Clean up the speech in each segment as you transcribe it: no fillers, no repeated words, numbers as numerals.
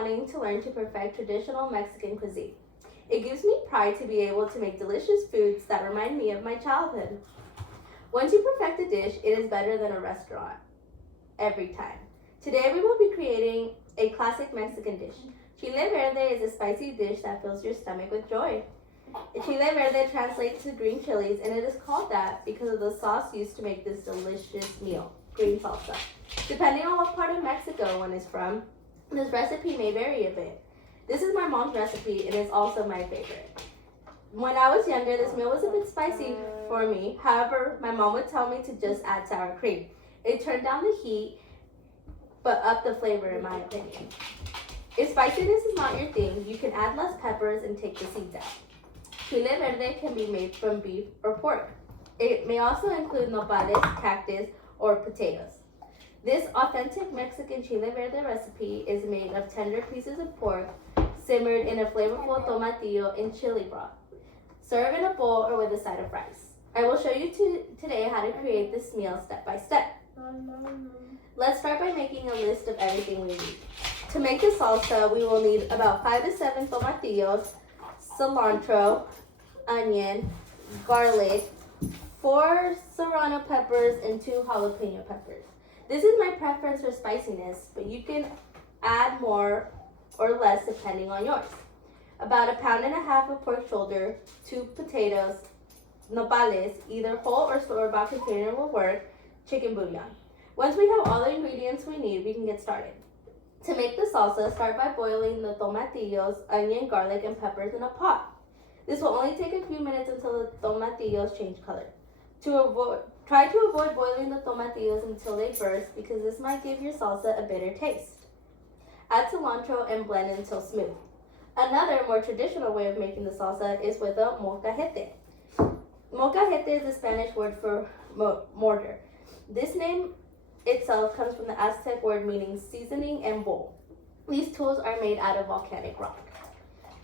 wanting to learn to perfect traditional Mexican cuisine. It gives me pride to be able to make delicious foods that remind me of my childhood. Once you perfect a dish, it is better than a restaurant every time. Today we will be creating a classic Mexican dish. Chile verde is a spicy dish that fills your stomach with joy. Chile verde translates to green chilies, and it is called that because of the sauce used to make this delicious meal, green salsa. Depending on what part of Mexico one is from, this recipe may vary a bit. This is my mom's recipe and is also my favorite. When I was younger, this meal was a bit spicy for me. However, my mom would tell me to just add sour cream. It turned down the heat, but up the flavor in my opinion. If spiciness is not your thing, you can add less peppers and take the seeds out. Chile verde can be made from beef or pork. It may also include nopales, cactus, or potatoes. This authentic Mexican chile verde recipe is made of tender pieces of pork simmered in a flavorful tomatillo and chili broth. Serve in a bowl or with a side of rice. I will show you today how to create this meal step by step. Let's start by making a list of everything we need. To make the salsa, we will need about 5 to 7 tomatillos, cilantro, onion, garlic, 4 serrano peppers, and 2 jalapeno peppers. This is my preference for spiciness, but you can add more or less depending on yours. About 1.5 pounds of pork shoulder, 2 potatoes, nopales, either whole or store-bought container will work, chicken bouillon. Once we have all the ingredients we need, we can get started. To make the salsa, start by boiling the tomatillos, onion, garlic, and peppers in a pot. This will only take a few minutes until the tomatillos change color. Try to avoid boiling the tomatillos until they burst because this might give your salsa a bitter taste. Add cilantro and blend until smooth. Another more traditional way of making the salsa is with a molcajete. Molcajete is the Spanish word for mortar. This name itself comes from the Aztec word meaning seasoning and bowl. These tools are made out of volcanic rock.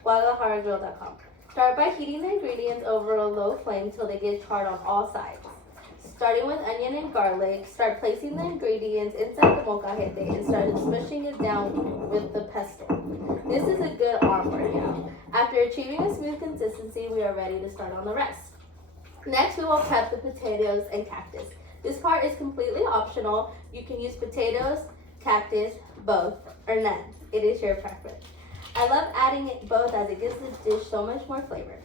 GuadalajaraGrill.com. Start by heating the ingredients over a low flame till they get charred on all sides. Starting with onion and garlic, start placing the ingredients inside the molcajete and start smushing it down with the pestle. This is a good arm workout. After achieving a smooth consistency, we are ready to start on the rest. Next, we will prep the potatoes and cactus. This part is completely optional. You can use potatoes, cactus, both, or none. It is your preference. I love adding both as it gives the dish so much more flavor.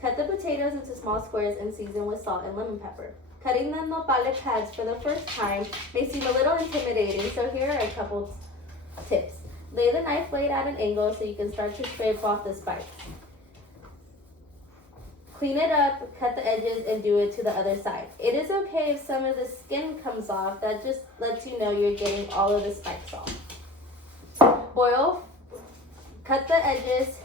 Cut the potatoes into small squares and season with salt and lemon pepper. Cutting the nopale pads for the first time may seem a little intimidating, so here are a couple tips. Lay the knife blade at an angle so you can start to scrape off the spikes. Clean it up, cut the edges, and do it to the other side. It is okay if some of the skin comes off. That just lets you know you're getting all of the spikes off. Boil, cut the edges,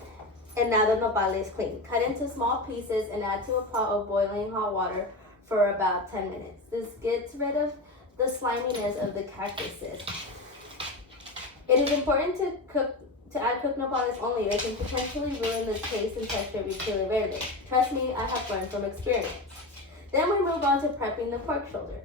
and now the nopale is clean. Cut into small pieces and add to a pot of boiling hot water for about 10 minutes. This gets rid of the sliminess of the cactuses. It is important to add cooked nopales only. It can potentially ruin the taste and texture of your chile verde. Trust me, I have learned from experience. Then we move on to prepping the pork shoulder.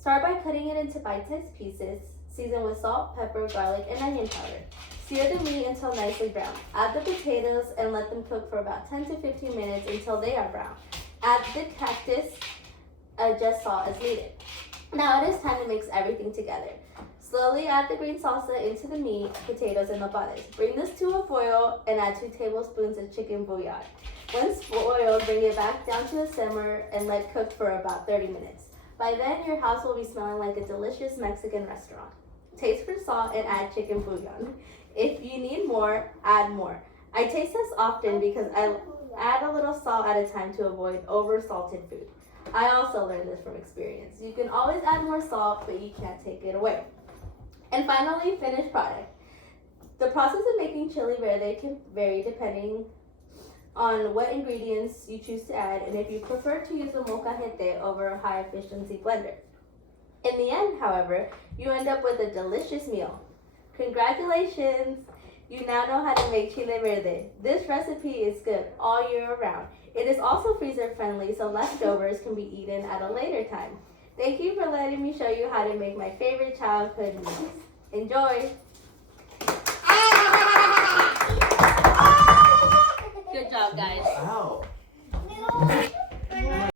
Start by cutting it into bite-sized pieces. Season with salt, pepper, garlic, and onion powder. Sear the meat until nicely brown. Add the potatoes and let them cook for about 10 to 15 minutes until they are brown. Add the cactus, adjust salt as needed. Now it is time to mix everything together. Slowly add the green salsa into the meat, potatoes, and nopales. Bring this to a boil and add 2 tablespoons of chicken bouillon. Once boiled, bring it back down to a simmer and let cook for about 30 minutes. By then, your house will be smelling like a delicious Mexican restaurant. Taste for salt and add chicken bouillon. If you need more, add more. I taste this often because I add a little salt at a time to avoid over-salted food. I also learned this from experience. You can always add more salt, but you can't take it away. And finally, finished product. The process of making chile verde can vary depending on what ingredients you choose to add and if you prefer to use a molcajete over a high-efficiency blender. In the end, however, you end up with a delicious meal. Congratulations! You now know how to make chile verde. This recipe is good all year round. It is also freezer friendly, so leftovers can be eaten at a later time. Thank you for letting me show you how to make my favorite childhood meals. Enjoy! guys. Ow.